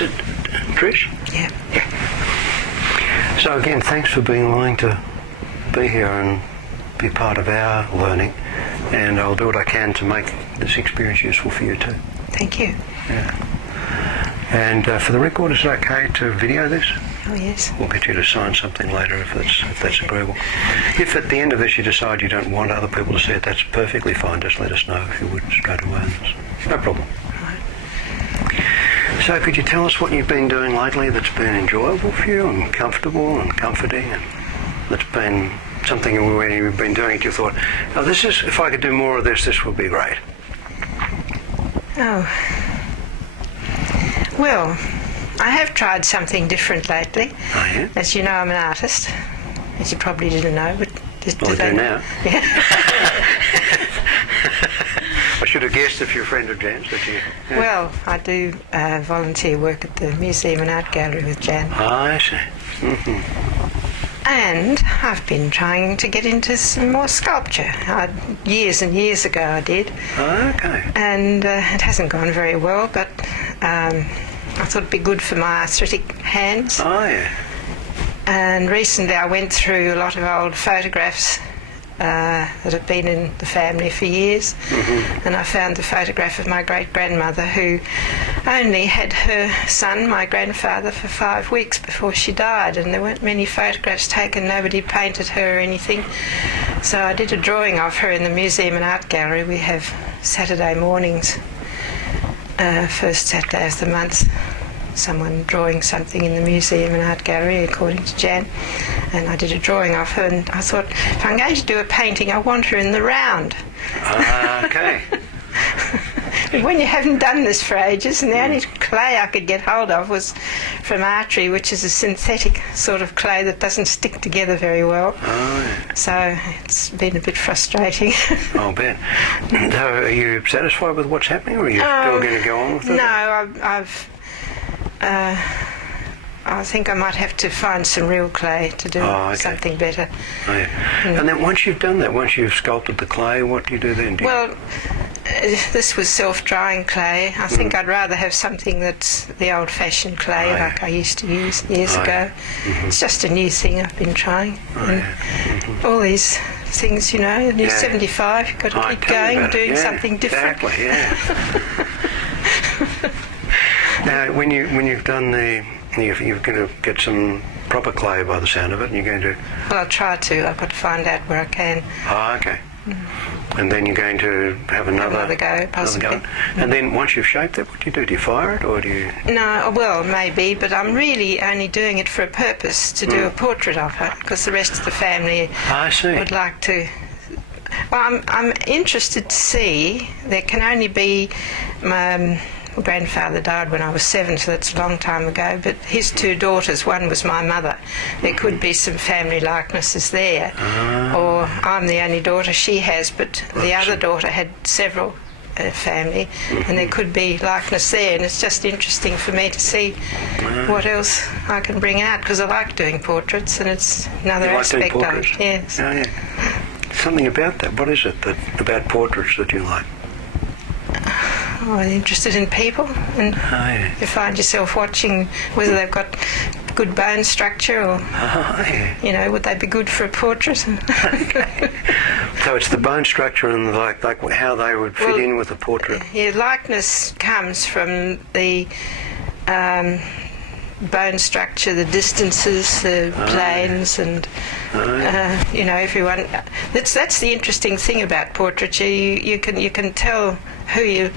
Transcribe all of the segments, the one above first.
Is it Trish? Yeah. So again, thanks for being willing to be here and be part of our learning, and I'll do what I can to make this experience useful for you too. Thank you. Yeah. And for the record, is it okay to video this? Oh, yes. We'll get you to sign something later if that's agreeable. If at the end of this you decide you don't want other people to see it, that's perfectly fine. Just let us know if you would straight away. No problem. Right. So could you tell us what you've been doing lately that's been enjoyable for you and comfortable and comforting, and that's been something when you've been doing it you thought, oh, this is, if I could do more of this, this would be great? Oh. Well, I have tried something different lately. Oh, yeah? As you know, I'm an artist, as you probably didn't know, but Well, I do now. Yeah. I should have guessed if you're a friend of Jan's, but you... Yeah. Well, I do volunteer work at the Museum and Art Gallery with Jan. I see. Mm-hmm. And I've been trying to get into some more sculpture. Years and years ago I did. Okay. And it hasn't gone very well, but I thought it'd be good for my arthritic hands. Oh, yeah. And recently I went through a lot of old photographs that have been in the family for years, and I found the photograph of my great-grandmother, who only had her son, my grandfather, for 5 weeks before she died, and there weren't many photographs taken. Nobody painted her or anything. So I did a drawing of her in the Museum and Art Gallery. We have Saturday mornings, first Saturday of the month, someone drawing something in the Museum and Art Gallery, according to Jan, and I did a drawing of her, and I thought, if I'm going to do a painting, I want her in the round. Okay. When you haven't done this for ages, and the only clay I could get hold of was from Archery, which is a synthetic sort of clay that doesn't stick together very well. Oh, yeah. So it's been a bit frustrating. I'll bet. So are you satisfied with what's happening, or are you still going to go on with it? No, I think I might have to find some real clay to do something better. Oh, yeah. And then once you've done that, once you've sculpted the clay, what do you do then? This was self-drying clay. I think I'd rather have something that's the old-fashioned clay like I used to use years ago. It's just a new thing I've been trying. All these things, you know, you're 75, you've got to keep going, doing something different. Exactly, yeah. Now, when you've done you're going to get some proper clay by the sound of it, and you're going to... Well, I'll try to. I've got to find out where I can. Oh, okay. And then you're going to have another go, possibly. Another go. And then once you've shaped it, what do you do? Do you fire it, or do you... No, well, maybe, but I'm really only doing it for a purpose, to do a portrait of her, because the rest of the family would like to... Well, I'm interested to see. There can only be... My grandfather died when I was 7, so that's a long time ago, but his 2 daughters, one was my mother. There could be some family likenesses there. Or I'm the only daughter she has, but the other daughter had several family, and there could be likeness there, and it's just interesting for me to see what else I can bring out, because I like doing portraits, and it's another aspect of it. Yes. Oh, yeah. Something about that. What is it about portraits that you like? Oh, I'm interested in people, and you find yourself watching whether they've got good bone structure, or you know, would they be good for a portrait? So it's the bone structure and like how they would fit in with a portrait. Yeah, likeness comes from the bone structure, the distances, the planes, and you know, everyone. That's the interesting thing about portraiture. You can tell who you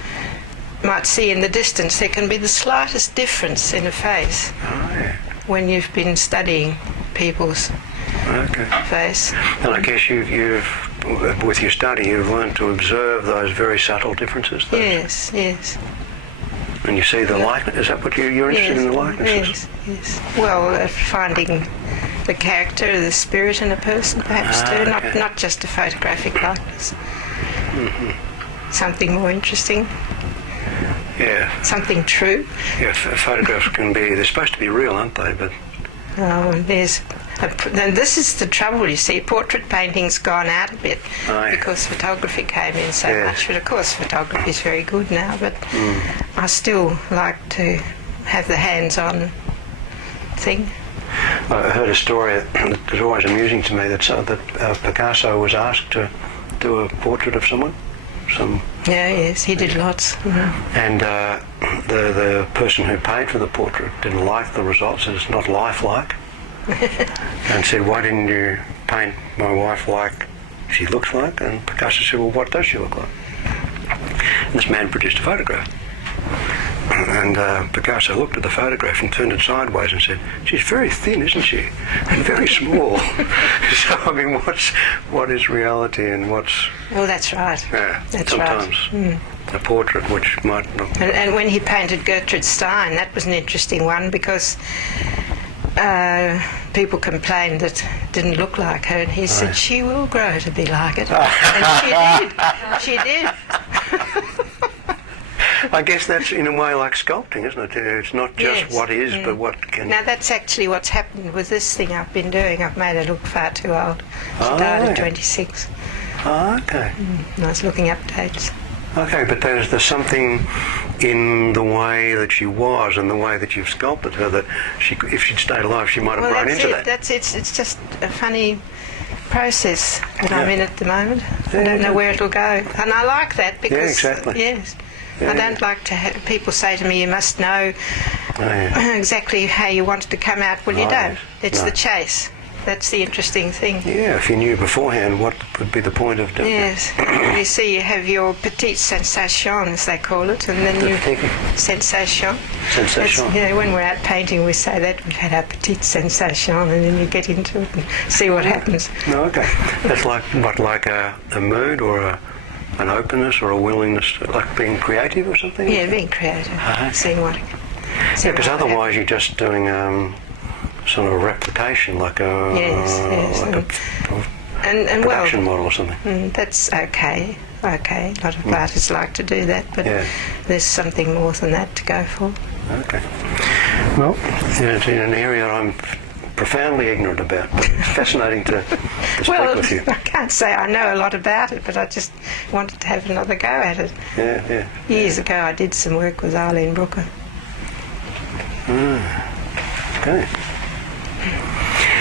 might see in the distance. There can be the slightest difference in a face when you've been studying people's face. And I guess you've with your study, you've learned to observe those very subtle differences. Yes. And you see the likeness. Is that what you're interested in, the likenesses? Yes. Well, finding the character, the spirit in a person, perhaps too, not just a photographic likeness. Something more interesting. Yeah. Something true. Yeah, photographs they're supposed to be real, aren't they? But and this is the trouble, you see. Portrait painting's gone out a bit because photography came in so much. But of course, photography is very good now. But I still like to have the hands-on thing. I heard a story that was always amusing to me, that Picasso was asked to do a portrait of someone. Yes, he did lots. Mm-hmm. And the person who paid for the portrait didn't like the results, said it's not lifelike, and said, why didn't you paint my wife like she looks like? And Picasso said, well, what does she look like? And this man produced a photograph. And Picasso looked at the photograph and turned it sideways and said, she's very thin, isn't she? And very small. So, I mean, what is reality and what's... Well, that's right. Yeah, that's sometimes right. A portrait which might not... And when he painted Gertrude Stein, that was an interesting one, because people complained that it didn't look like her, and he said, she will grow to be like it. And she did. I guess that's in a way like sculpting, isn't it? It's not just what is, but what can... Now that's actually what's happened with this thing I've been doing. I've made her look far too old. She died at 26. Oh, okay. And I was looking up dates. Okay, but there's something in the way that she was and the way that you've sculpted her that if she'd stayed alive, she might have grown into that. That's it. It's just a funny process that I'm in at the moment. I don't know where it'll go. And I like that because... Yeah, exactly. Yes. I don't like to have people say to me, you must know exactly how you want it to come out. Well, you don't. It's the chase. That's the interesting thing. Yeah, if you knew beforehand, what would be the point of doing it? Yes. You see, you have your petite sensation, as they call it, and then you... Sensation. Sensation. When we're out painting, we say that. We've had our petite sensation, and then you get into it and see what happens. No, okay. That's like a mood or an openness or a willingness to, like being creative or something? Yeah, being creative. Seeing what... Yeah, because otherwise you're just doing sort of a replication, like a production model or something. That's okay. A lot of artists like to do that, but there's something more than that to go for. Okay. Well, it's in an area I'm profoundly ignorant about, but it's fascinating to speak with you. I can't say I know a lot about it, but I just wanted to have another go at it. Yeah. Years ago I did some work with Arlene Brooker. Okay.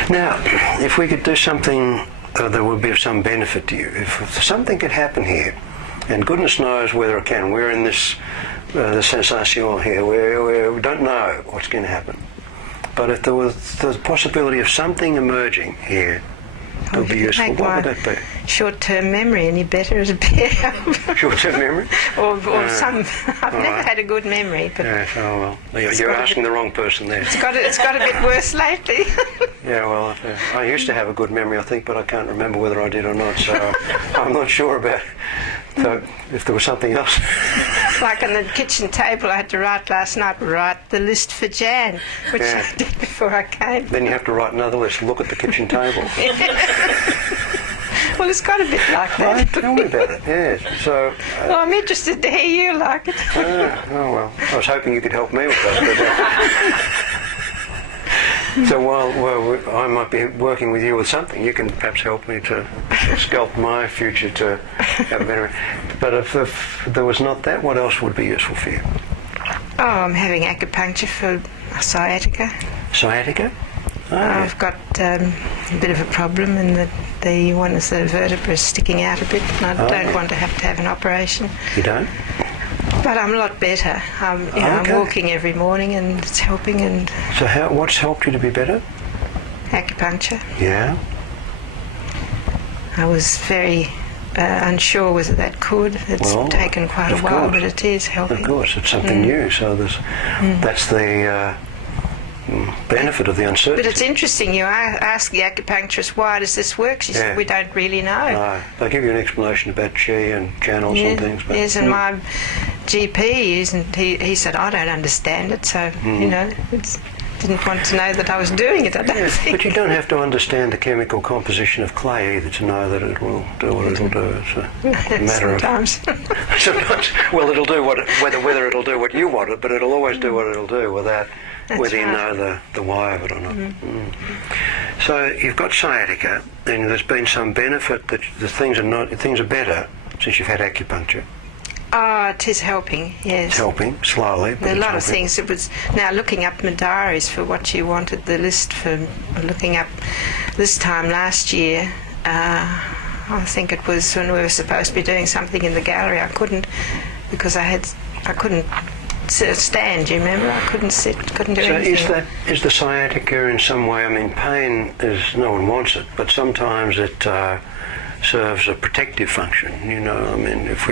Now, if we could do something that would be of some benefit to you, if something could happen here, and goodness knows whether it can, we're in this the sensation here, we don't know what's going to happen. But if there was the possibility of something emerging here that would be useful, what would that be? Short-term memory any better as a pair? Short-term memory? or some... I've never had a good memory, but... Yes, oh well. You're asking the wrong person there. It's got a bit worse lately. Yeah, well, I used to have a good memory, I think, but I can't remember whether I did or not, so I'm not sure about it. So if there was something else. Like on the kitchen table, I had to write last night, write the list for Jan, which I did before I came. Then you have to write another list, look at the kitchen table. Well, it's got a bit like that. Right, tell me about it, yes. So, well, I'm interested to hear you like it. Oh, well, I was hoping you could help me with that. So while I might be working with you with something, you can perhaps help me to sculpt my future to have a better... But if there was not that, what else would be useful for you? Oh, I'm having acupuncture for sciatica. Sciatica? Oh, I've got a bit of a problem in that one of the vertebrae is sticking out a bit, and I don't want to have an operation. You don't? But I'm a lot better. I'm walking every morning, and it's helping. And so, what's helped you to be better? Acupuncture. Yeah. I was very unsure whether that could. It's taken quite a while, but it is helping. Of course, it's something new. So that's the benefit of the uncertainty. But it's interesting. You ask the acupuncturist, why does this work? She said, we don't really know. No, they give you an explanation about chi and channels and things. But, yes, and my GP he said, I don't understand it, so, didn't want to know that I was doing it, I don't think. But you don't have to understand the chemical composition of clay either to know that it will do what it'll do. It's a matter sometimes. Sometimes, well, it'll do whether it'll do what you want it, but it'll always do what it'll do without whether you know the why of it or not. So you've got sciatica, and there's been some benefit that the things are better since you've had acupuncture. Oh, it is helping, yes. It's helping, slowly. But There are a it's lot of helping. things. It was now looking up my diaries for what you wanted, the list for looking up this time last year. I think it was when we were supposed to be doing something in the gallery. I couldn't because I couldn't stand. Do you remember? I couldn't sit, couldn't do So anything. is the sciatica in some way? I mean, pain is, no one wants it, but sometimes it serves a protective function. You know, I mean, if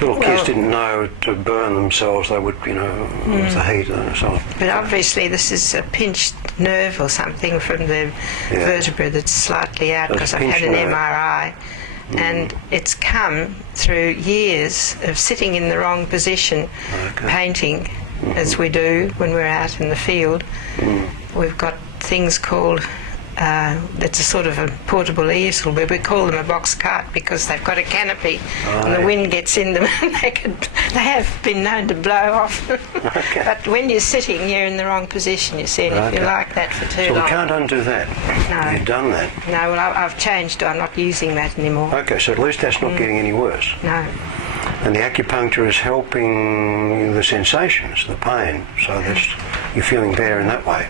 little kids didn't know to burn themselves, they would, you know, with the heat and so on. But obviously this is a pinched nerve or something from the vertebra that's slightly out That's because I've pinched had an nerve. MRI. And it's come through years of sitting in the wrong position, painting, as we do when we're out in the field. We've got things called, it's a sort of a portable easel, but we call them a box cart because they've got a canopy and the wind gets in them and they have been known to blow off. Okay. But when you're sitting, you're in the wrong position, you see, and if you're like that for too So long... we can't undo that. No. You've done that. No, well, I've changed. I'm not using that anymore. Okay, so at least that's not getting any worse. No. And the acupuncture is helping the sensations, the pain, so that's, you're feeling better in that way.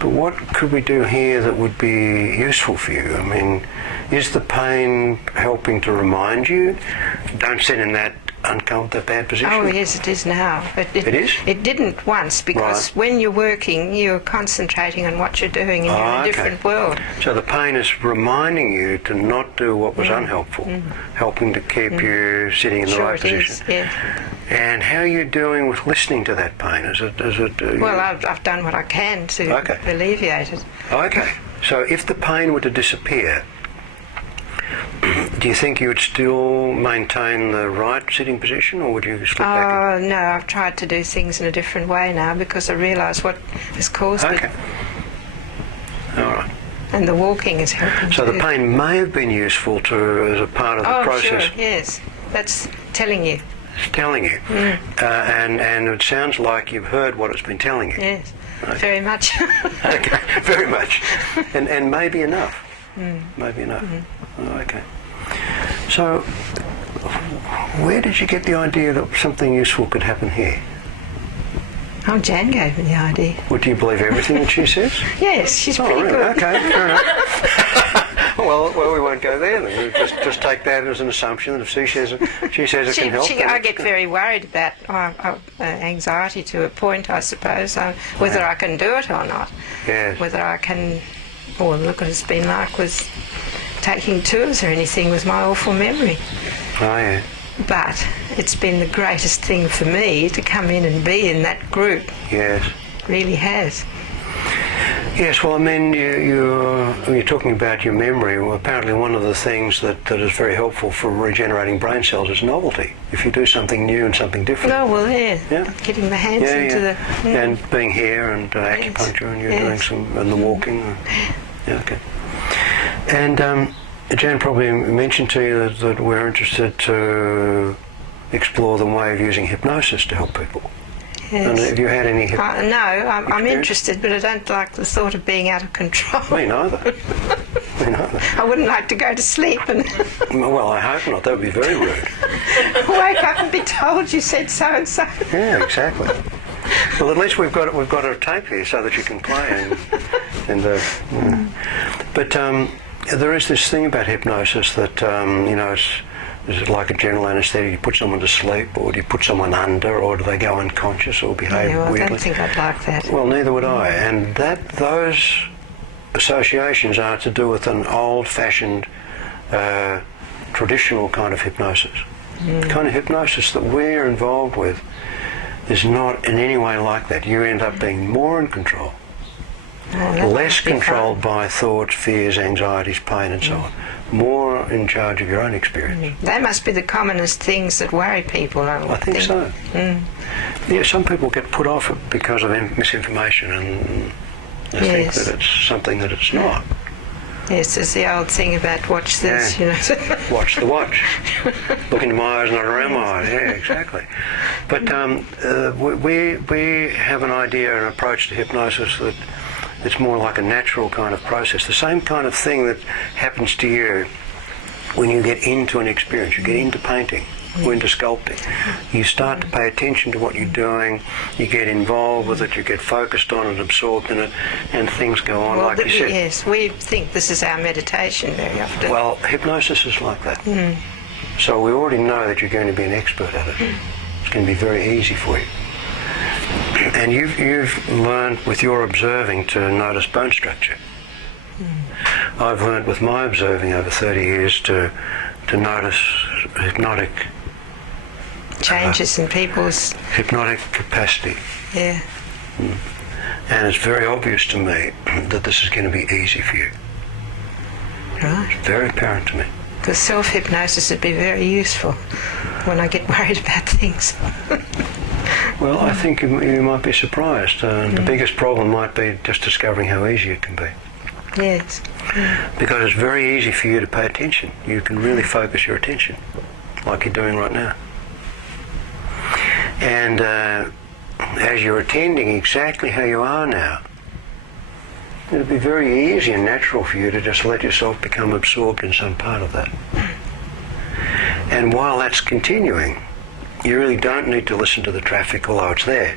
But what could we do here that would be useful for you? I mean, is the pain helping to remind you, don't sit in that uncomfortable, bad position? Oh, yes, it is now. But It is? It didn't once because when you're working, you're concentrating on what you're doing and you're in a different world. So the pain is reminding you to not do what was unhelpful, helping to keep you sitting in the right position. Yes. And how are you doing with listening to that pain? Is it? Well, I've done what I can to alleviate it. Okay. So if the pain were to disappear, do you think you would still maintain the right sitting position, or would you slip back? Oh, no, I've tried to do things in a different way now because I realise what has caused Okay. it. All right. And the walking is helping So too. the pain may have been useful as a part of the process. Sure, yes. That's telling you. It's telling you. And it sounds like you've heard what it's been telling you. Yes, Okay. very much. Okay, very much. And maybe enough. Maybe enough. Oh, okay. So, where did you get the idea that something useful could happen here? Oh, Jan gave me the idea. Well, do you believe everything that she says? Yes, she's pretty really? good. Okay, fair enough. well, we won't go there then. We'll just take that as an assumption that if she says it can help. I get very worried about anxiety to a point, I suppose, whether I can do it or not. Yes. Whether I can, or look what it's been like with taking tours or anything with my awful memory. Oh, yeah. But it's been the greatest thing for me to come in and be in that group. Yes. Really has. Yes, well, I mean, you're talking about your memory. Well, apparently one of the things that is very helpful for regenerating brain cells is novelty. If you do something new and something different. Oh, well, yeah. Yeah. Getting my hands into the... And being here and acupuncture and you're doing some, and the walking. Yeah, okay. And Jan probably mentioned to you that we're interested to explore the way of using hypnosis to help people. Yes. And have you had any No, I'm interested, but I don't like the thought of being out of control. Me neither. Me neither. I wouldn't like to go to sleep and Well, I hope not. That would be very rude. wake up and be told you said so and so. Yeah, exactly. Well, at least we've got a tape here so that you can play But there is this thing about hypnosis that is it like a general anaesthetic? You put someone to sleep, or do you put someone under, or do they go unconscious or behave weirdly? I don't think I'd like that. Well, neither would I. And those associations are to do with an old-fashioned, traditional kind of hypnosis. The kind of hypnosis that we're involved with is not in any way like that. You end up being more in control, less controlled by thoughts, fears, anxieties, pain, and so on. More in charge of your own experience. They must be the commonest things that worry people, I think so. Yeah, some people get put off it because of misinformation and they think that it's something that it's not. Yes, there's the old thing about watch this, Watch the watch. Look into my eyes, not around my eyes. Yeah, exactly. But we have an idea, an approach to hypnosis that it's more like a natural kind of process. The same kind of thing that happens to you when you get into an experience. You get into painting. or into sculpting. You start to pay attention to what you're doing, you get involved with it, you get focused on it, absorbed in it, and things go on, Well, like you said. yes, we think this is our meditation very often. Well, hypnosis is like that. So we already know that you're going to be an expert at it. It's going to be very easy for you. And you've learned with your observing to notice bone structure. I've learned with my observing over 30 years to notice hypnotic Changes in people's... hypnotic capacity. Yeah. And it's very obvious to me that this is going to be easy for you. Right. It's very apparent to me. Because self-hypnosis would be very useful when I get worried about things. Well, I think you might be surprised. The biggest problem might be just discovering how easy it can be. Yes. Because it's very easy for you to pay attention. You can really focus your attention, like you're doing right now. And as you're attending exactly how you are now, it'll be very easy and natural for you to just let yourself become absorbed in some part of that. And while that's continuing, you really don't need to listen to the traffic, although it's there.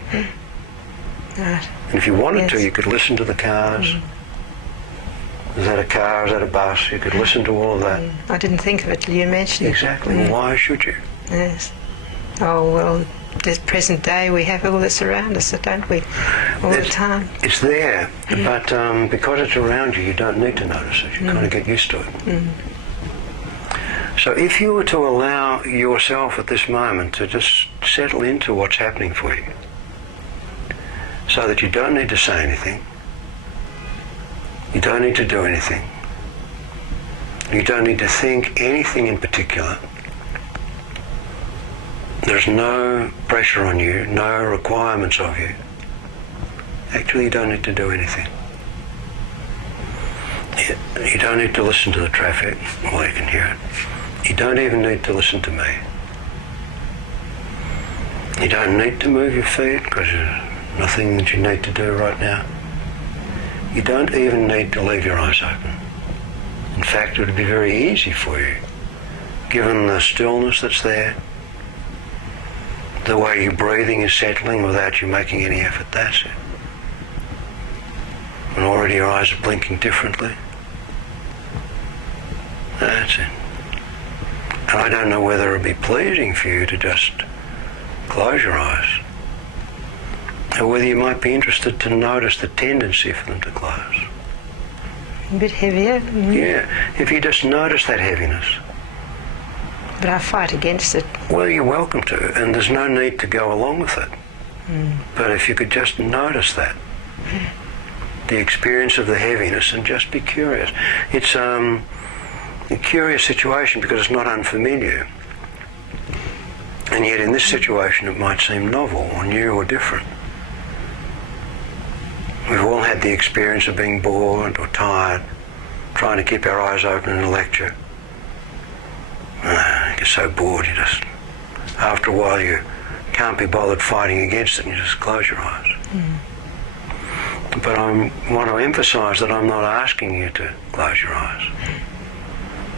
Right. And if you wanted to, Yes. you could listen to the cars. Is that a car? Is that a bus? You could listen to all of that. I didn't think of it till you mentioned it. Exactly. Why should you? Yes. Oh, well, this present day we have all this around us, don't we? All the time. It's there, but because it's around you, you don't need to notice it. You kind of get used to it. So if you were to allow yourself at this moment to just settle into what's happening for you, so that you don't need to say anything, you don't need to do anything, you don't need to think anything in particular, there's no pressure on you, no requirements of you. Actually, you don't need to do anything. You don't need to listen to the traffic, well, you can hear it. You don't even need to listen to me. You don't need to move your feet because there's nothing that you need to do right now. You don't even need to leave your eyes open. In fact, it would be very easy for you, given the stillness that's there, the way your breathing is settling without you making any effort. That's it. And already your eyes are blinking differently. That's it. And I don't know whether it would be pleasing for you to just close your eyes, or whether you might be interested to notice the tendency for them to close. A bit heavier. Yeah, if you just notice that heaviness. But I fight against it. Well, you're welcome to, and there's no need to go along with it. But if you could just notice that, the experience of the heaviness, and just be curious. It's a curious situation because it's not unfamiliar. And yet in this situation it might seem novel or new or different. We've all had the experience of being bored or tired, trying to keep our eyes open in a lecture. You get so bored you just, after a while you can't be bothered fighting against it and you just close your eyes. But I want to emphasize that I'm not asking you to close your eyes.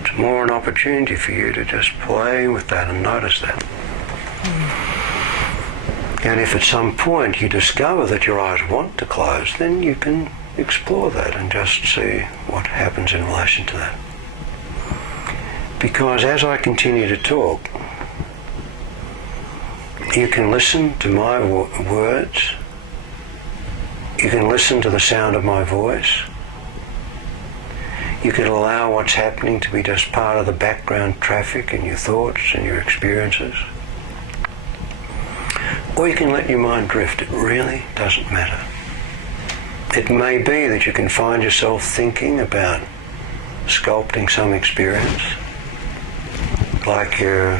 It's more an opportunity for you to just play with that and notice that. And if at some point you discover that your eyes want to close, then you can explore that and just see what happens in relation to that. Because as I continue to talk, you can listen to my words, you can listen to the sound of my voice, you can allow what's happening to be just part of the background traffic in your thoughts and your experiences. Or you can let your mind drift. It really doesn't matter. It may be that you can find yourself thinking about sculpting some experience, like your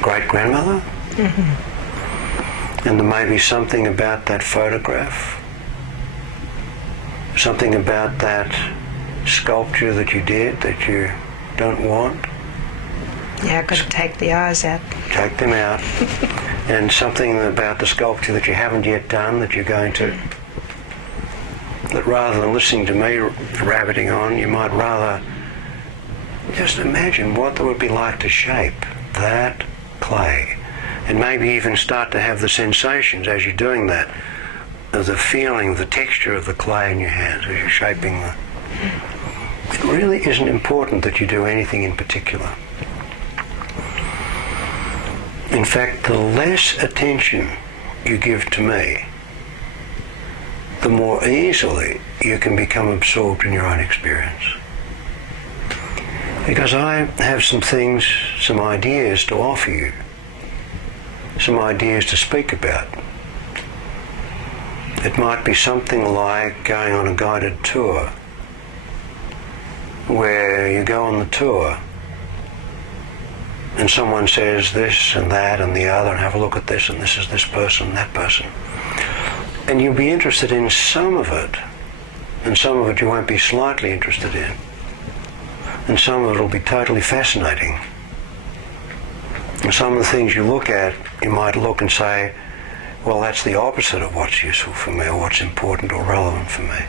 great-grandmother? And there may be something about that photograph, something about that sculpture that you did that you don't want. Yeah, I've got to take the eyes out. Take them out. And something about the sculpture that you haven't yet done that you're going to, that rather than listening to me rabbiting on, you might rather just imagine what it would be like to shape that clay, and maybe even start to have the sensations as you're doing that, of the feeling, the texture of the clay in your hands as you're shaping the... It really isn't important that you do anything in particular. In fact, the less attention you give to me, the more easily you can become absorbed in your own experience. Because I have some things, some ideas to offer you, some ideas to speak about. It might be something like going on a guided tour, where you go on the tour and someone says this and that and the other, and have a look at this, and this is this person, that person. And you'll be interested in some of it, and some of it you won't be slightly interested in, and some of it will be totally fascinating. And some of the things you look at, you might look and say, well, that's the opposite of what's useful for me, or what's important or relevant for me.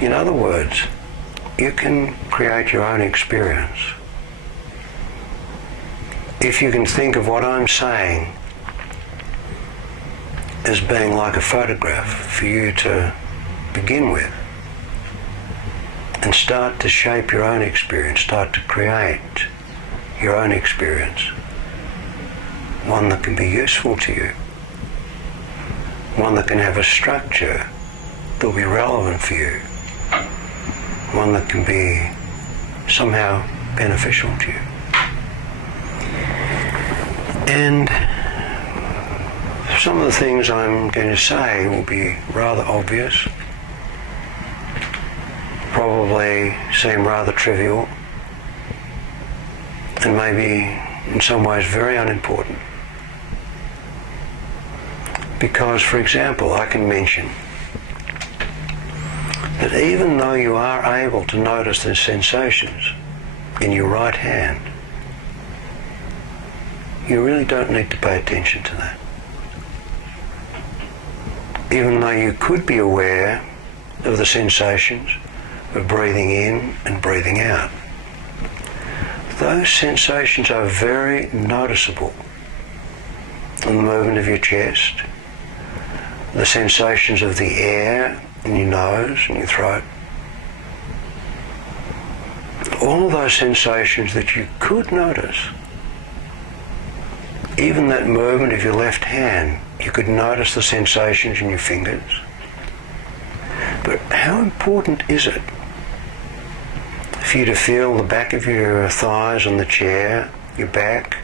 In other words, you can create your own experience. If you can think of what I'm saying as being like a photograph for you to begin with, and start to shape your own experience, start to create your own experience, one that can be useful to you, one that can have a structure that will be relevant for you, one that can be somehow beneficial to you. And some of the things I'm going to say will be rather obvious, probably seem rather trivial, and maybe in some ways very unimportant. Because, for example, I can mention that even though you are able to notice the sensations in your right hand, you really don't need to pay attention to that. Even though you could be aware of the sensations of breathing in and breathing out, those sensations are very noticeable in the movement of your chest, the sensations of the air in your nose and your throat. All of those sensations that you could notice, even that movement of your left hand, you could notice the sensations in your fingers. But how important is it for you to feel the back of your thighs on the chair, your back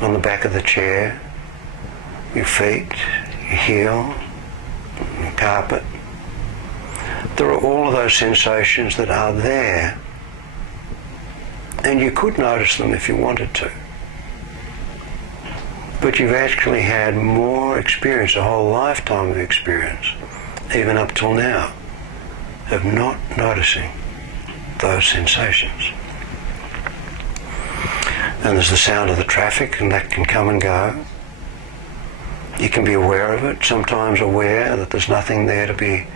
on the back of the chair, your feet, your heel, your carpet? There are all of those sensations that are there, and you could notice them if you wanted to. But you've actually had more experience, a whole lifetime of experience, even up till now, of not noticing those sensations. And there's the sound of the traffic, and that can come and go. You can be aware of it, sometimes aware that there's nothing there to be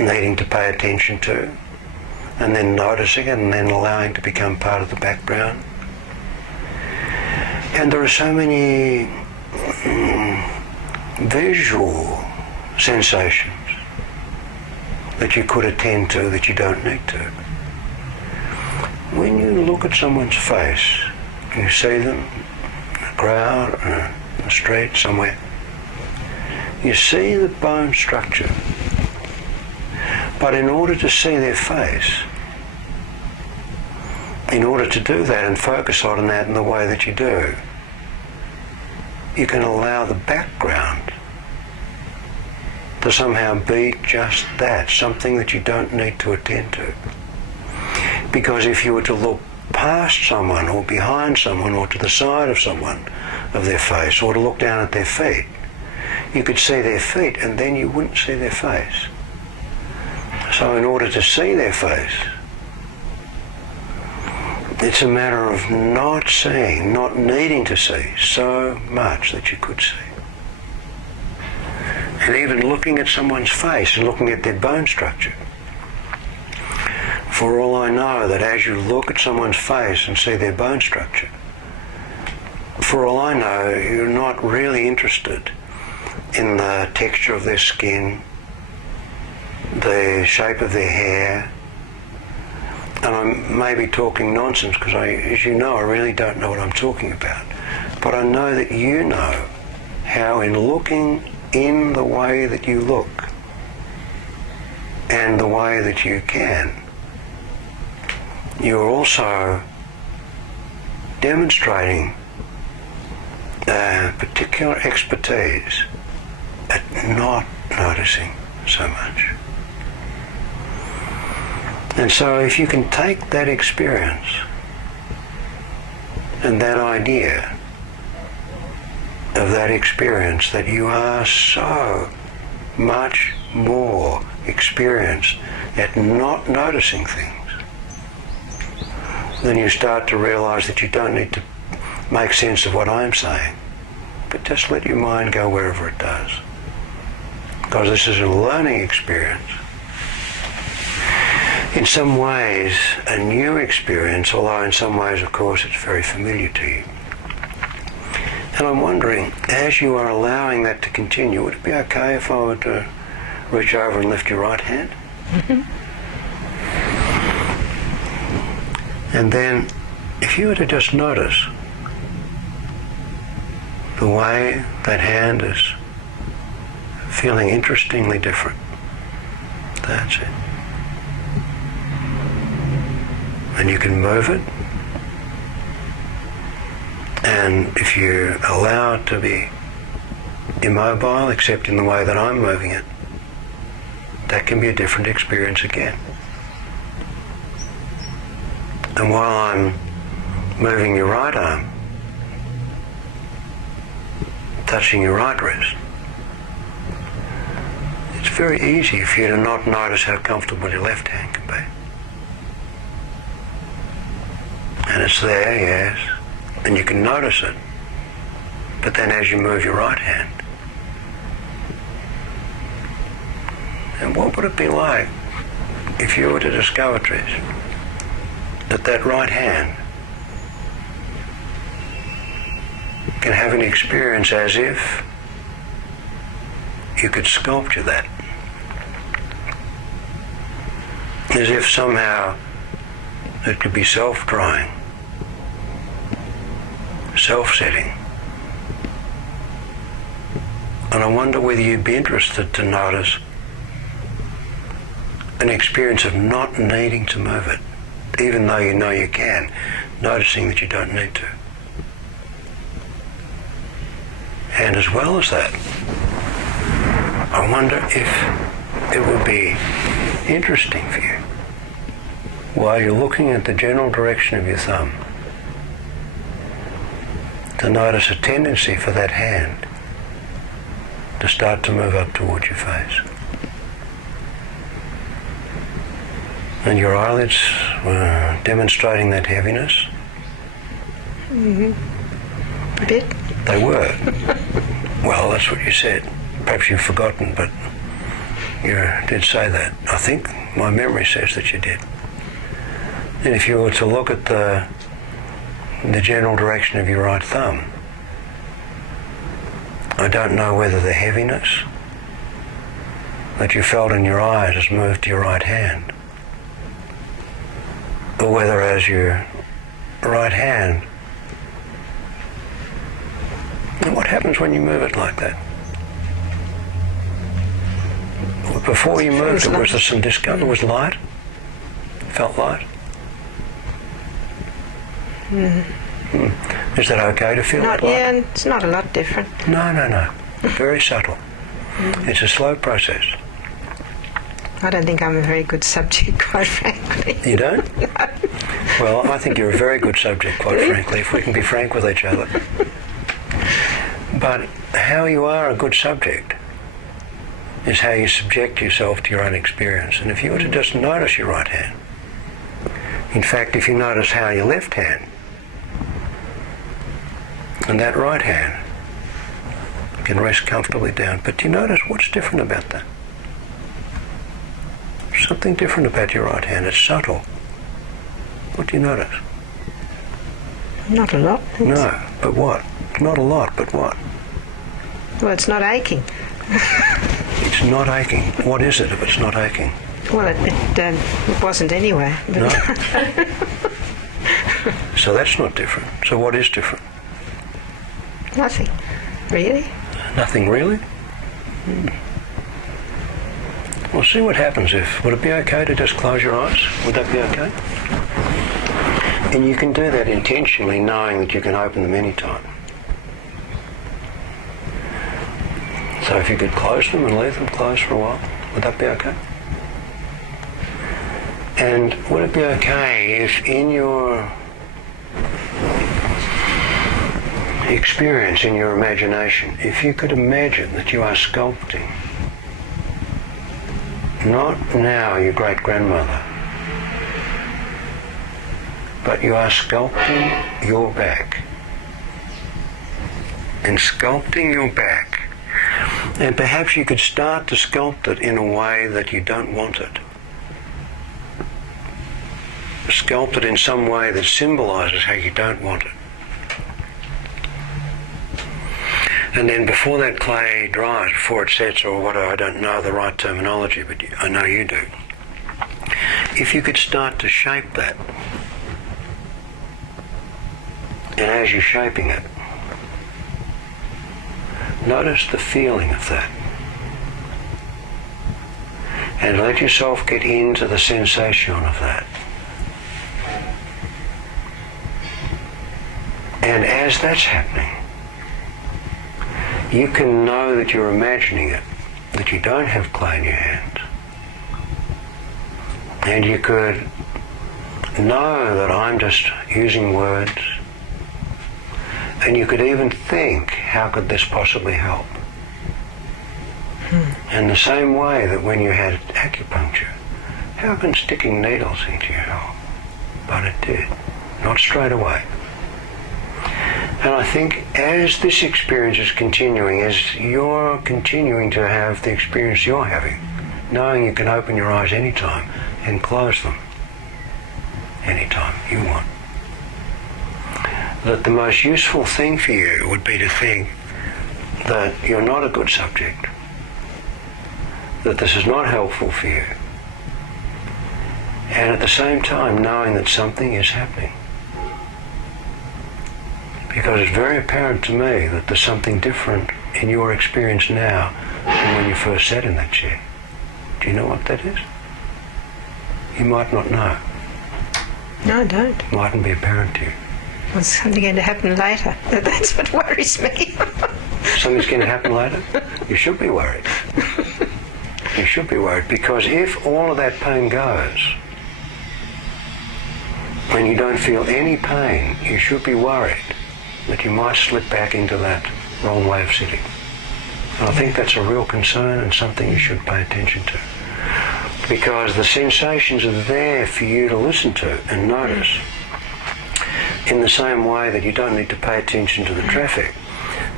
needing to pay attention to, and then noticing it and then allowing it to become part of the background. And there are so many visual sensations that you could attend to that you don't need to. When you look at someone's face, you see them in a crowd or in the street somewhere, you see the bone structure. But in order to see their face, in order to do that and focus on that in the way that you do, you can allow the background to somehow be just that, something that you don't need to attend to. Because if you were to look past someone or behind someone or to the side of someone, of their face, or to look down at their feet, you could see their feet and then you wouldn't see their face. So in order to see their face, it's a matter of not seeing, not needing to see so much that you could see. And even looking at someone's face and looking at their bone structure. for all I know, that as you look at someone's face and see their bone structure, for all I know, you're not really interested in the texture of their skin, the shape of their hair. And I'm maybe talking nonsense because, as you know, I really don't know what I'm talking about. But I know that you know how, in looking in the way that you look and the way that you can, you're also demonstrating a particular expertise at not noticing so much. And so if you can take that experience and that idea of that experience, that you are so much more experienced at not noticing things, then you start to realize that you don't need to make sense of what I'm saying, but just let your mind go wherever it does. Because this is a learning experience. In some ways, a new experience, although in some ways, of course, it's very familiar to you. And I'm wondering, as you are allowing that to continue, would it be okay if I were to reach over and lift your right hand? Mm-hmm. And then, if you were to just notice the way that hand is feeling interestingly different. That's it. And you can move it. And if you allow it to be immobile, except in the way that I'm moving it, that can be a different experience again. And while I'm moving your right arm, touching your right wrist, it's very easy for you to not notice how comfortable your left hand can be. And it's there, yes, and you can notice it. But then as you move your right hand, and what would it be like if you were to discover, Trish, that that right hand can have an experience as if you could sculpture that. As if somehow it could be self-drying, self-setting. And I wonder whether you'd be interested to notice an experience of not needing to move it, even though you know you can, noticing that you don't need to. And as well as that, I wonder if it would be interesting for you, while you're looking at the general direction of your thumb, to notice a tendency for that hand to start to move up towards your face. And your eyelids were demonstrating that heaviness. Mm-hmm. A bit. They were. Well, that's what you said. Perhaps you've forgotten, but you did say that. I think my memory says that you did. And if you were to look at the general direction of your right thumb, I don't know whether the heaviness that you felt in your eyes has moved to your right hand, or whether as your right hand, and what happens when you move it like that? Before you moved it, was there some discomfort? It was light? Felt light? Is that okay to feel that light? Yeah, it's not a lot different. No. Very subtle. It's a slow process. I don't think I'm a very good subject, quite frankly. You don't? No. Well, I think you're a very good subject, quite frankly, if we can be frank with each other. But how you are a good subject is how you subject yourself to your own experience. And if you were to just notice your right hand, in fact, if you notice how your left hand and that right hand can rest comfortably down, but do you notice what's different about that? Something different about your right hand. It's subtle. What do you notice? Not a lot. No, but what? Not a lot, but what? Well, it's not aching. It's not aching. What is it if it's not aching? Well, it wasn't anyway. But No. So that's not different. So what is different? Nothing, really. Nothing really? Well, see what happens if... Would it be okay to just close your eyes? Would that be okay? And you can do that intentionally, knowing that you can open them anytime. So if you could close them and leave them closed for a while, would that be okay? And would it be okay if in your experience, in your imagination, if you could imagine that you are sculpting, not now your great-grandmother, but you are sculpting your back. And sculpting your back. And perhaps you could start to sculpt it in a way that you don't want it. Sculpt it in some way that symbolizes how you don't want it. And then before that clay dries, before it sets, or whatever, I don't know the right terminology, but I know you do. If you could start to shape that, and as you're shaping it, notice the feeling of that. And let yourself get into the sensation of that. And as that's happening, you can know that you're imagining it, that you don't have clay in your hand. And you could know that I'm just using words. And you could even think, how could this possibly help? In the same way that when you had acupuncture, how can sticking needles into you help? But it did, not straight away. And I think as this experience is continuing, as you're continuing to have the experience you're having, knowing you can open your eyes anytime and close them anytime you want, that the most useful thing for you would be to think that you're not a good subject, that this is not helpful for you, and at the same time knowing that something is happening. Because it's very apparent to me that there's something different in your experience now than when you first sat in that chair. Do you know what that is? You might not know. No, I don't. It mightn't be apparent to you. What's something going to happen later? That's what worries me. Something's going to happen later? You should be worried. You should be worried, because if all of that pain goes and you don't feel any pain, you should be worried that you might slip back into that wrong way of sitting. And I think that's a real concern and something you should pay attention to. Because the sensations are there for you to listen to and notice, in the same way that you don't need to pay attention to the traffic.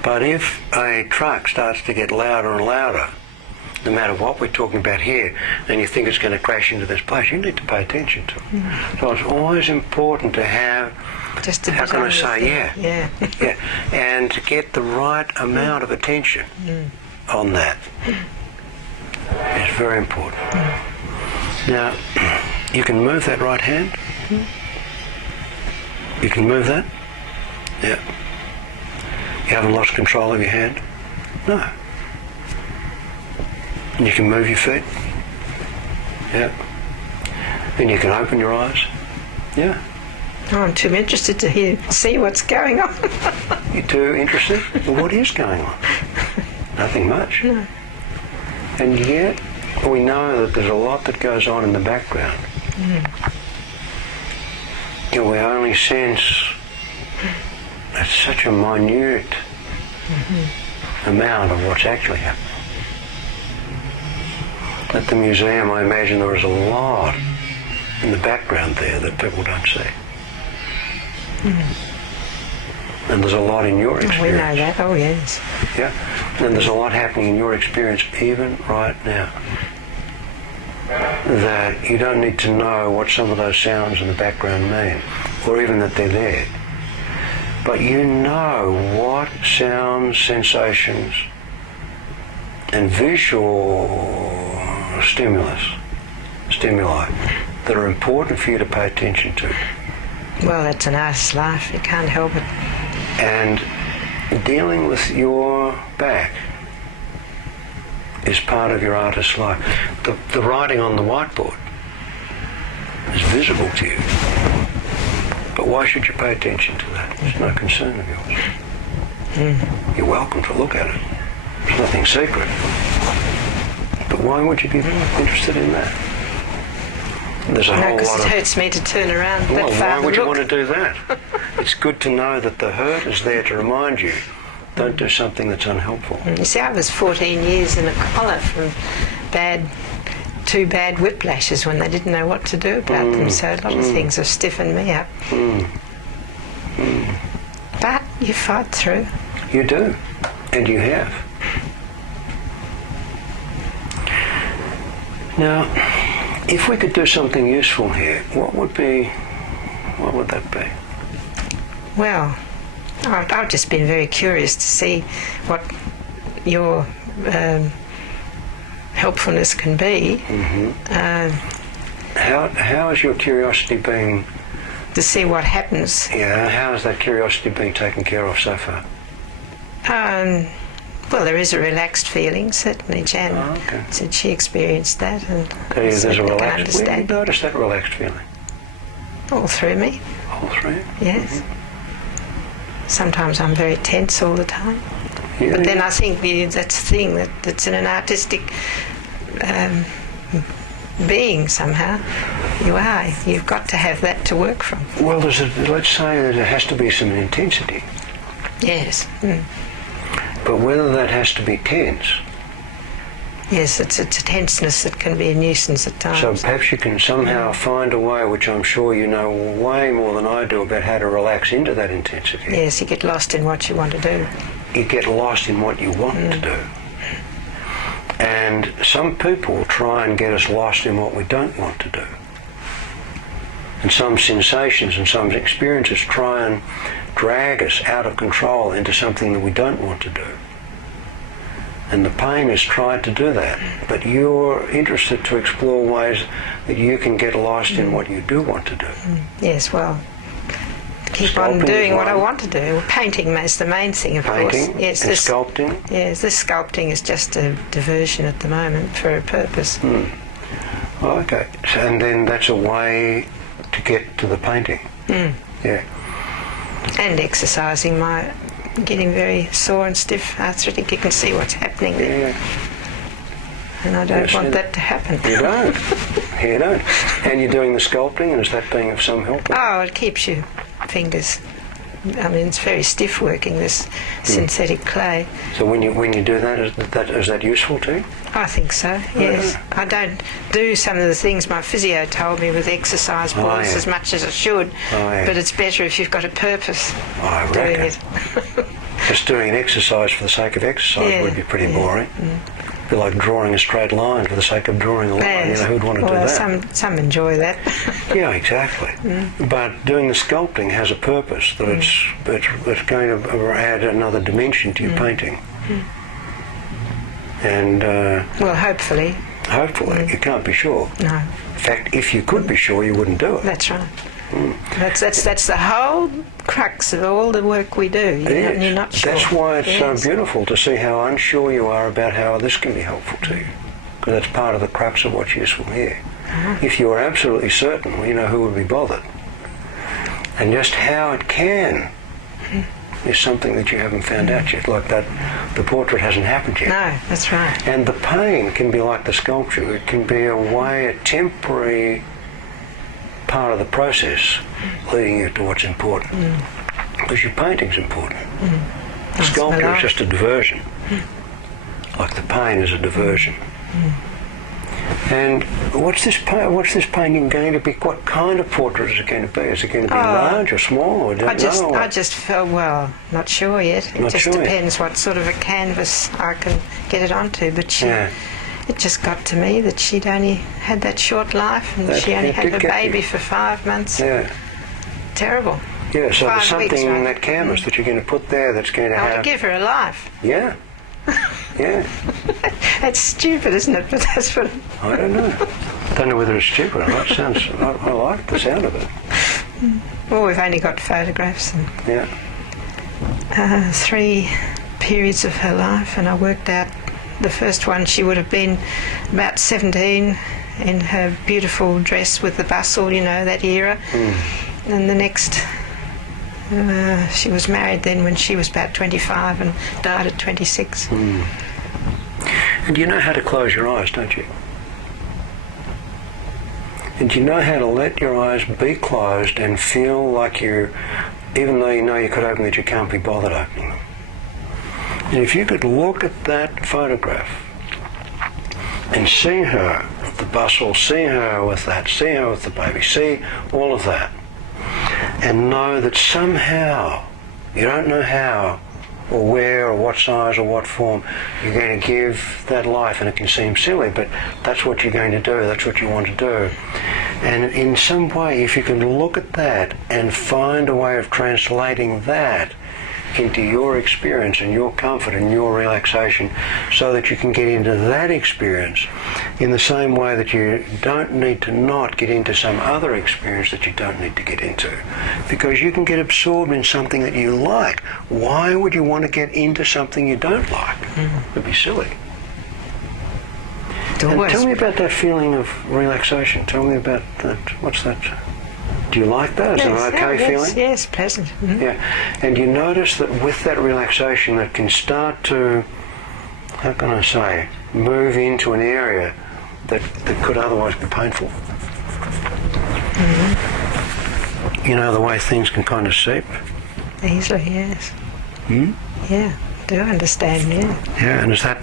But if a truck starts to get louder and louder, no matter what we're talking about here, and you think it's going to crash into this place, you need to pay attention to it. So it's always important to have, Just a how bit can I on say, the- yeah, yeah, and to get the right amount of attention on that is very important. Now, you can move that right hand. You can move that. Yeah. You haven't lost control of your hand. No. And you can move your feet. Yeah. And you can open your eyes. Yeah. Oh, I'm too interested to see what's going on. You're too interested? Well, what is going on? Nothing much. No. And yet, we know that there's a lot that goes on in the background. You know, we only sense it's such a minute amount of what's actually happening. At the museum, I imagine there is a lot in the background there that people don't see. And there's a lot in your experience. We know that, oh yes. Yeah, and there's a lot happening in your experience even right now. that you don't need to know what some of those sounds in the background mean, or even that they're there. But you know what sounds, sensations, and visual stimuli that are important for you to pay attention to. Well, it's an artist's life. You can't help it. And dealing with your back is part of your artist's life. The writing on the whiteboard is visible to you. But why should you pay attention to that? It's no concern of yours. You're welcome to look at it. There's nothing secret. But why would you be interested in that? There's a whole lot because it hurts me to turn around that far. Why would you want to do that? It's good to know that the hurt is there to remind you. Don't do something that's unhelpful. You see, I was 14 years in a collar from two bad whiplashes when they didn't know what to do about them. So a lot of things have stiffened me up. But you fight through. You do, and you have. Now, if we could do something useful here, what would that be? Well, I've just been very curious to see what your helpfulness can be. How is your curiosity being... To see what happens. Yeah, how is that curiosity being taken care of so far? Well, there is a relaxed feeling, certainly. Jan said she experienced that, and There's a can relaxed... understand. Where do you notice that relaxed feeling? All through me. All through? Yes. Sometimes I'm very tense all the time. Yeah, But then I think that's the thing, that's in an artistic being somehow. You've got to have that to work from. Well, let's say that there has to be some intensity. Yes. But whether that has to be tense. Yes, it's a tenseness that can be a nuisance at times. So perhaps you can somehow find a way, which I'm sure you know way more than I do, about how to relax into that intensity. Yes, you get lost in what you want to do. You get lost in what you want to do. And some people try and get us lost in what we don't want to do. And some sensations and some experiences try and drag us out of control into something that we don't want to do. And the pain is trying to do that. But you're interested to explore ways that you can get lost in what you do want to do. Yes, well, keep on Sculpting doing is what I one. want to do. Well, painting is the main thing, of Painting course. Yes, and sculpting. Yes, this sculpting is just a diversion at the moment for a purpose. Oh, okay. So, and then that's a way to get to the painting. Yeah. And exercising my getting very sore and stiff, arthritic. You can see what's happening there. Yeah. And I don't want that to happen. You don't. You don't. And you're doing the sculpting, and is that being of some help? Oh, it keeps your fingers. I mean, it's very stiff working, this synthetic clay. So when you do that, is that useful to you? I think so, yes. I don't do some of the things my physio told me with exercise balls as much as I should, but it's better if you've got a purpose doing it. Just doing an exercise for the sake of exercise would be pretty boring. It'd be like drawing a straight line for the sake of drawing a line. Yes. You know, who'd want to do that? Some enjoy that. Yeah, exactly. But doing the sculpting has a purpose, that it's going to add another dimension to your painting. And well, hopefully. Hopefully, you can't be sure. No. In fact, if you could be sure, you wouldn't do it. That's right. That's the whole crux of all the work we do. You're not sure. That's why it's so beautiful to see how unsure you are about how this can be helpful to you, because that's part of the crux of what's useful here. If you were absolutely certain, well, you know, who would be bothered? And just how it can is something that you haven't found out yet. Like that, the portrait hasn't happened yet. No, that's right. And the pain can be like the sculpture. It can be a temporary part of the process leading you to what's important. Because your painting's important. The sculpture is just a diversion. Like the pain is a diversion. And what's this painting going to be? What kind of portrait is it going to be? Is it going to be large or small? Or I just felt, well, not sure yet. It just depends what sort of a canvas I can get it onto. But it just got to me that she'd only had that short life, and she only had her baby for 5 months. Yeah. Terrible. Yeah, so there's 5 weeks, something in right? that canvas that you're going to put there that's going to I want have... to give her a life. Yeah. Yeah. That's stupid, isn't it? But that's what... I don't know. Don't know whether it's stupid or not. I like the sound of it. Well, we've only got photographs and Yeah. 3 periods of her life, and I worked out the first one she would have been about 17 in her beautiful dress with the bustle, you know, that era. And the next, she was married then when she was about 25 and died at 26. And you know how to close your eyes, don't you? And you know how to let your eyes be closed and feel like you're, even though you know you could open it, you can't be bothered opening them. And if you could look at that photograph and see her with the bustle, see her with that, see her with the baby, see all of that, and know that somehow, you don't know how or where or what size or what form, you're going to give that life, and it can seem silly, but that's what you're going to do, that's what you want to do. And in some way, if you can look at that and find a way of translating that into your experience and your comfort and your relaxation, so that you can get into that experience in the same way that you don't need to not get into some other experience that you don't need to get into, because you can get absorbed in something that you like. Why would you want to get into something you don't like? It'd be silly. And tell me about that feeling of relaxation. Tell me about that. What's that? Do you like that? Is it an okay feeling? Yes, pleasant. Yeah. And you notice that with that relaxation, that can start to, how can I say, move into an area that could otherwise be painful. You know, the way things can kind of seep. Easily, yes. Yeah, I do understand, yeah. Yeah, and is that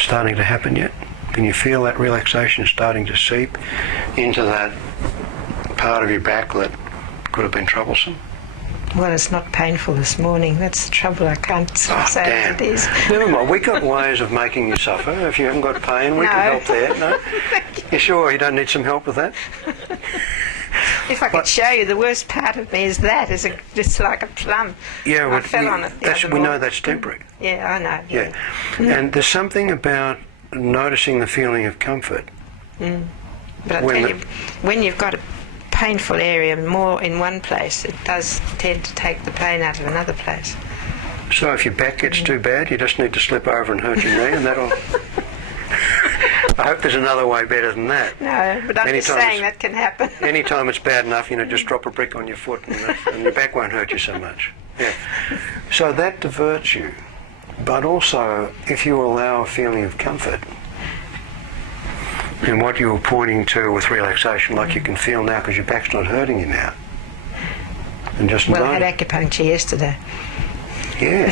starting to happen yet? Can you feel that relaxation starting to seep into that part of your back that could have been troublesome? Well, it's not painful this morning. That's the trouble. I can't say damn. it is. Never mind. We've got ways of making you suffer. If you haven't got pain, we can help there. No? You sure you don't need some help with that? If I could show you, the worst part of me is that, just like a plum. Yeah, I fell on it the other we know morning. that's temporary. Yeah, I know. Yeah. And there's something about noticing the feeling of comfort. But I tell you, when you've got a painful area more in one place, it does tend to take the pain out of another place. So if your back gets too bad, you just need to slip over and hurt your knee, and that'll... I hope there's another way better than that. No, but I'm just saying that can happen. Anytime it's bad enough, just drop a brick on your foot and your back won't hurt you so much. Yeah. So that diverts you. But also, if you allow a feeling of comfort, and what you were pointing to with relaxation, like you can feel now because your back's not hurting you now. And just well, I had acupuncture yesterday. Yeah,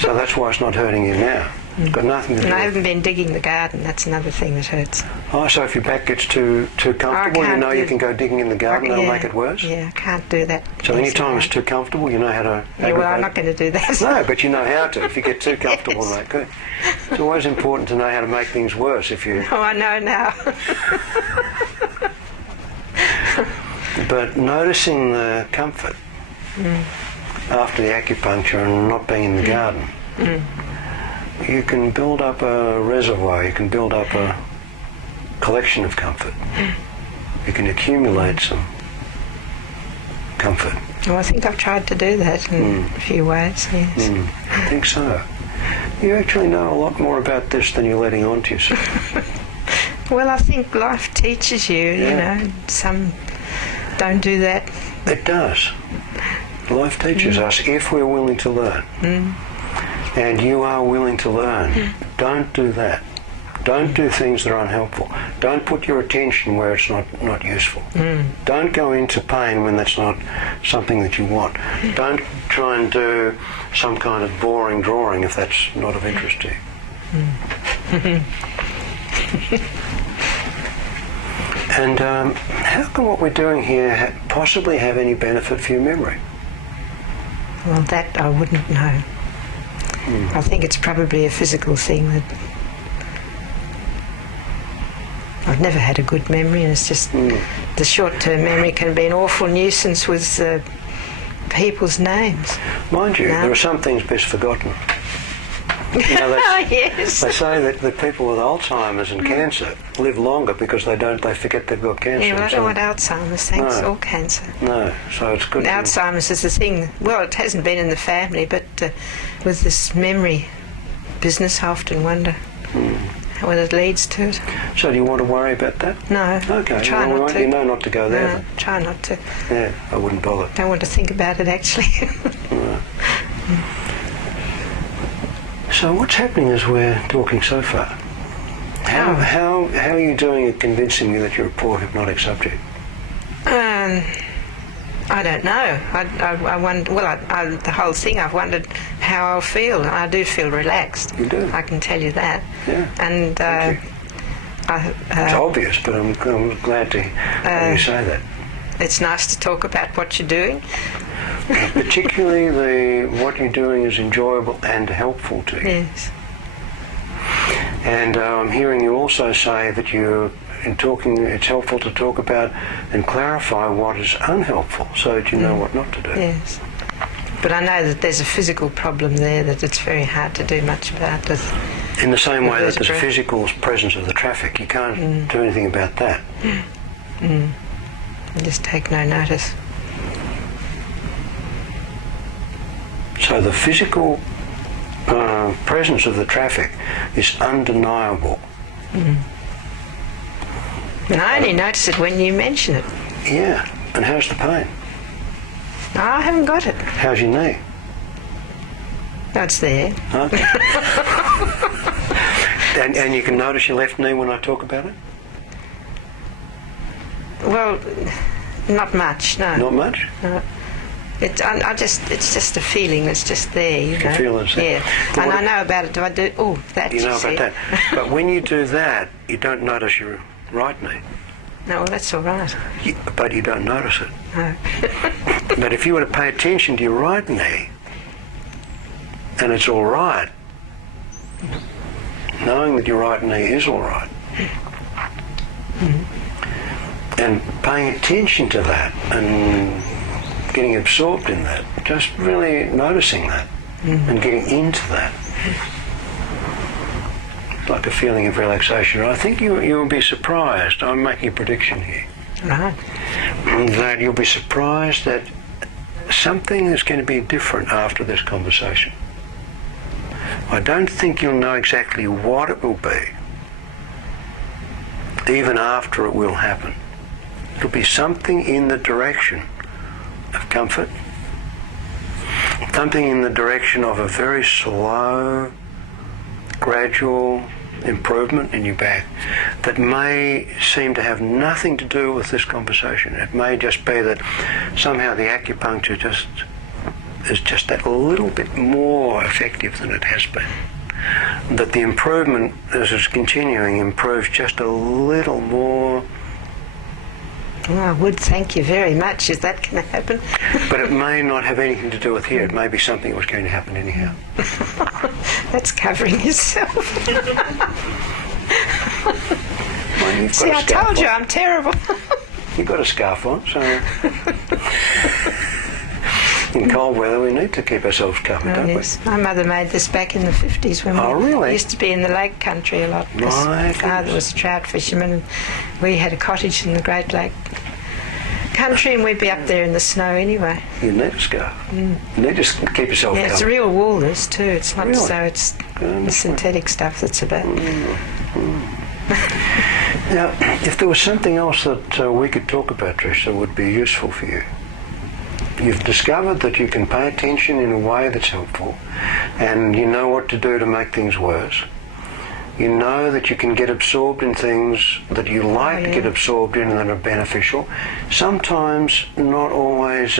so that's why it's not hurting you now. It's got nothing to do And I with... haven't been digging the garden. That's another thing that hurts. Oh, so if your back gets too comfortable, you can go digging in the garden, that'll make it worse? Yeah, I can't do that. So any time it's too comfortable, you know how to... Yeah, well, I'm not going to do that. No, but you know how to. If you get too comfortable, Yes. like good. It's always important to know how to make things worse if you... Oh, I know now. But noticing the comfort after the acupuncture and not being in the garden, you can build up a reservoir, you can build up a collection of comfort. You can accumulate some comfort. Well, I think I've tried to do that in a few ways, yes. I think so. You actually know a lot more about this than you're letting on to yourself. Well, I think life teaches you, you know, some don't do that. It does. Life teaches us if we're willing to learn. And you are willing to learn. Don't do that. Don't do things that are unhelpful. Don't put your attention where it's not useful. Don't go into pain when that's not something that you want. Don't try and do some kind of boring drawing if that's not of interest to you. And how can what we're doing here possibly have any benefit for your memory? Well, that I wouldn't know. I think it's probably a physical thing that I've never had a good memory, and it's just the short-term memory can be an awful nuisance with people's names. Mind you, there are some things best forgotten. Yes. They say that the people with Alzheimer's and cancer live longer because they forget they've got cancer. Yeah, well, I don't want Alzheimer's, thanks, or cancer. No, so it's good. Alzheimer's is the thing. Well, it hasn't been in the family, but with this memory business, I often wonder what it leads to. So do you want to worry about that? No. Okay. Try not to. You know not to go there. No, try not to. Yeah, I wouldn't bother. Don't want to think about it, actually. No. So what's happening as we're talking so far? How are you doing at convincing me that you're a poor hypnotic subject? I don't know. I wonder. Well, the whole thing. I've wondered how I'll feel. I do feel relaxed. You do. I can tell you that. Yeah. And Thank you. It's obvious, but I'm glad to hear you say that. It's nice to talk about what you're doing. Particularly what you're doing is enjoyable and helpful to you. Yes. And I'm hearing you also say that it's helpful to talk about and clarify what is unhelpful so that you know what not to do. Yes. But I know that there's a physical problem there that it's very hard to do much about. In the same way that there's a physical presence of the traffic, you can't do anything about that. You just take no notice. So the physical presence of the traffic is undeniable. And I only notice it when you mention it. Yeah. And how's the pain? I haven't got it. How's your knee? No, it's there. Okay. and you can notice your left knee when I talk about it? Well, not much, no. Not much? No. It's just a feeling that's just there, you know. can feel it's there. Yeah. And I know about it. Do I do? Oh, that you know about that. But when you do that, you don't notice your right knee. No, well, that's all right. But you don't notice it. No. But if you were to pay attention to your right knee, and it's all right, knowing that your right knee is all right, and paying attention to that and getting absorbed in that, just really noticing that and getting into that, like a feeling of relaxation. I think you'll be surprised. I'm making a prediction here. Right. That you'll be surprised that something is going to be different after this conversation. I don't think you'll know exactly what it will be, even after it will happen. It'll be something in the direction of comfort, something in the direction of a very slow, gradual improvement in your back that may seem to have nothing to do with this conversation. It may just be that somehow the acupuncture is just that little bit more effective than it has been. That the improvement, as it's continuing, improves just a little more. Well, I would thank you very much. Is that going to happen? But it may not have anything to do with here. It may be something that was going to happen anyhow. That's covering yourself. Well, See, I told you I'm terrible. You've got a scarf on, so in cold weather we need to keep ourselves covered, don't yes. My mother made this back in the 50s when we used to be in the lake country a lot. My father was a trout fisherman and we had a cottage in the Great Lake country and we'd be up there in the snow anyway. You need a scarf. You need to keep yourself covered. It's real wool, this too. It's not Really? so, it's the synthetic stuff that's about. Now, if there was something else that we could talk about, Trish, that would be useful for you. You've discovered that you can pay attention in a way that's helpful, and you know what to do to make things worse. You know that you can get absorbed in things that you like to get absorbed in that are beneficial. Sometimes not always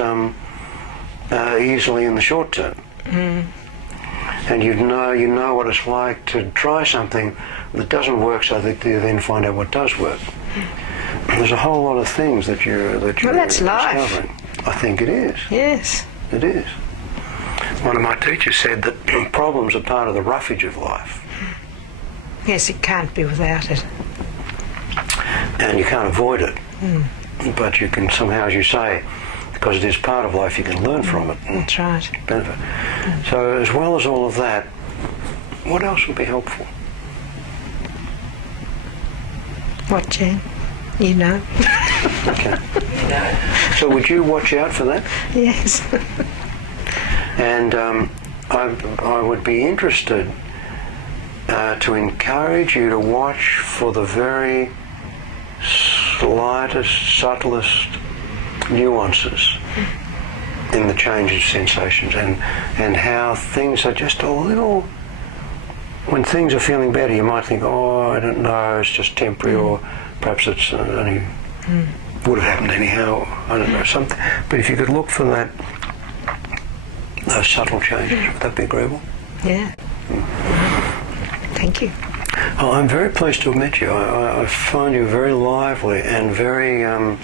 easily in the short term. And you know what it's like to try something that doesn't work, so that you then find out what does work. There's a whole lot of things that you're that's life. discovering. I think it is. Yes. It is. One of my teachers said that problems are part of the roughage of life. Yes, it can't be without it. and you can't avoid it. But you can somehow, as you say, because it is part of life, you can learn from it and That's right. benefit. So as well as all of that, what else would be helpful? What, Jan? You know? Okay. So would you watch out for that? Yes. And I would be interested to encourage you to watch for the very slightest, subtlest nuances in the change of sensations, and how things are just a little. When things are feeling better, you might think, oh, I don't know, it's just temporary, or perhaps it's only would have happened anyhow. I don't know, something. But if you could look for those subtle changes, would that be agreeable? Yeah. Thank you. Oh, I'm very pleased to have met you. I find you very lively and very. I'm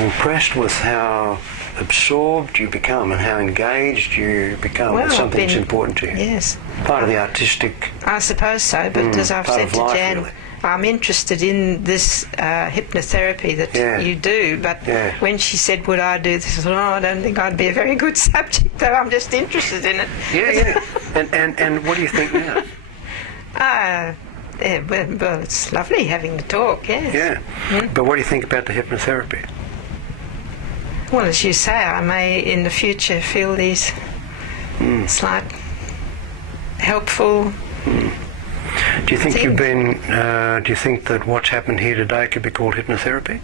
impressed with how absorbed you become and how engaged you become with something that's important to you. Yes. Part of the artistic. I suppose so, but as I've part said of to life, Jan, really. I'm interested in this hypnotherapy that you do, but when she said, would I do this, I thought, I don't think I'd be a very good subject, though I'm just interested in it. Yeah. And what do you think now? Well, it's lovely having the talk, yes. Yeah. But what do you think about the hypnotherapy? Well, as you say, I may in the future feel these slight helpful. Do you think you've been? Do you think that what's happened here today could be called hypnotherapy?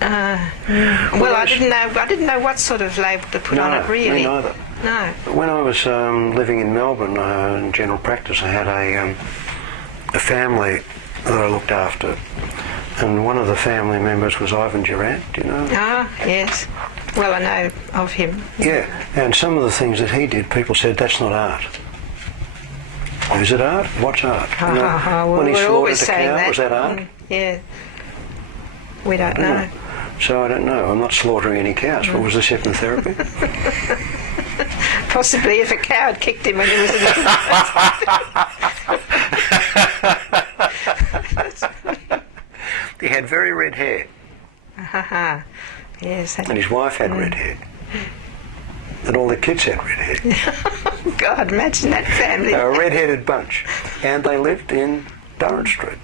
Well, I didn't know what sort of label to put on it, really. Me neither. No. When I was living in Melbourne in general practice, I had a family that I looked after, and one of the family members was Ivan Durant. Do you know? Ah, yes. Well, I know of him. Yeah, and some of the things that he did, people said that's not art. Is it art? What's art? Well, when he we're slaughtered always a saying cow, that. was that art? Yeah. We don't know. So I don't know. I'm not slaughtering any cows. But was this hypnotherapy? Possibly if a cow had kicked him when he was a little. He had very red hair. Yes. And his wife had red hair. And all the kids had red hair. God, imagine that family. A red-headed bunch. And they lived in Durrant Street.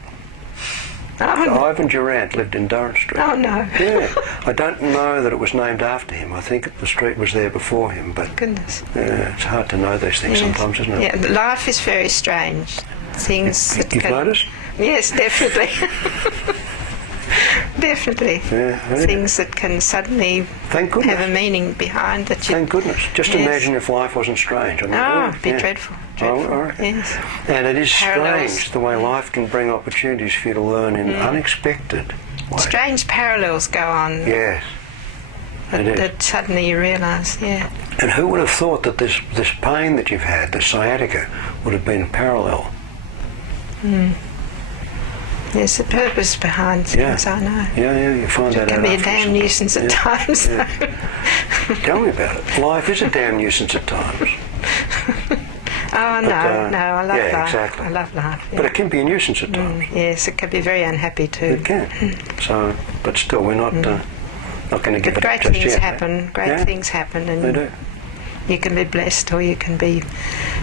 Oh, Ivan Durant lived in Durrant Street. oh no. Yeah. I don't know that it was named after him. I think the street was there before him. But Goodness. it's hard to know these things sometimes, isn't it? Yeah, but life is very strange. Things that You've can... noticed? Yes, definitely. Definitely. Yeah. Things that can suddenly Thank goodness. have a meaning behind that you... Thank goodness. Just imagine if life wasn't strange. I mean, it'd be dreadful. Yes. And it is Parallels. strange the way life can bring opportunities for you to learn in unexpected ways. Strange parallels go on Yes. It is. that suddenly you realise, And who would have thought that this pain that you've had, the sciatica, would have been parallel? There's a purpose behind things, I know. Yeah, you find that out. It can be a after damn some- nuisance at times. Tell me about it. Life is a damn nuisance at times. Oh, no, I love life. Exactly. I love life. But it can be a nuisance at times. Yes, it can be very unhappy too. It can. So, but still, we're not going to give But it great just things yet. happen. Great things happen, and They do. you can be blessed or you can be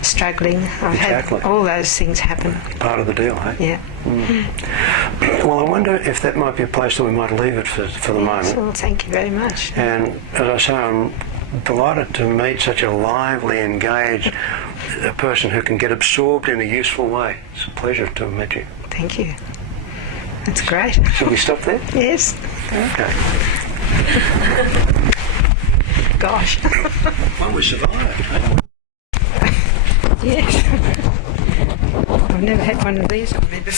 struggling. I've Exactly. had all those things happen. Part of the deal, hey? Yeah. Well, I wonder if that might be a place that we might leave it for the moment. Well, thank you very much. And as I say, I'm delighted to meet such a lively, engaged person who can get absorbed in a useful way. It's a pleasure to have met you. Thank you. That's great. Should we stop there? Yes. Okay. Gosh. Well, we survived. Yes. I've never had one of these on me before.